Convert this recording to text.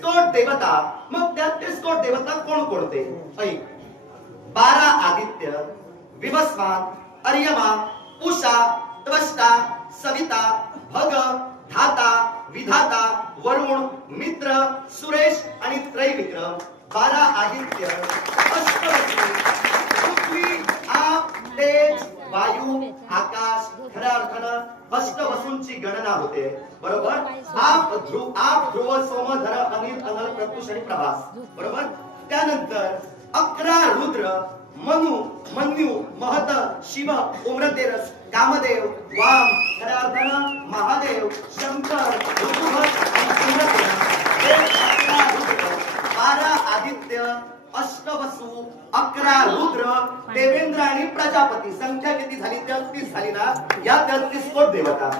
Coat देवता. मग त्या 33 कोट देवता कोण कोणते? ऐक. 12 आदित्य, विवस्वान, अर्यमा, उषा, त्वष्टा, सविता, भग, धाता, विधाता, वरुण, मित्र, सुरेश आणि त्रैविक्रम. 12 आदित्य, अष्टवसु, पृथ्वी, आप, तेज, वायू, आकाश. खऱ्या अर्थानं अष्टवसूंची गणना होते. बरोबर. आप ध्रुव, सोम, धर, अनिल, अनल, प्रत्युष आणि प्रभास. बरोबर. त्यानंतर 11 रुद्र, मनु, मन्यू, महत, शिव, उम्रतेरस, कामदेव, वाम. खऱ्या अर्थानं महादेव, शंकर, ऋतुभट आणि उम्रतेरस. हे 11 रुद्र, 12 आदित्य, अष्टवसु, 11 रुद्र, देवेंद्र आणि प्रजापती. संख्या किती झाली? 33 झाली ना. या 33 कोट देवता.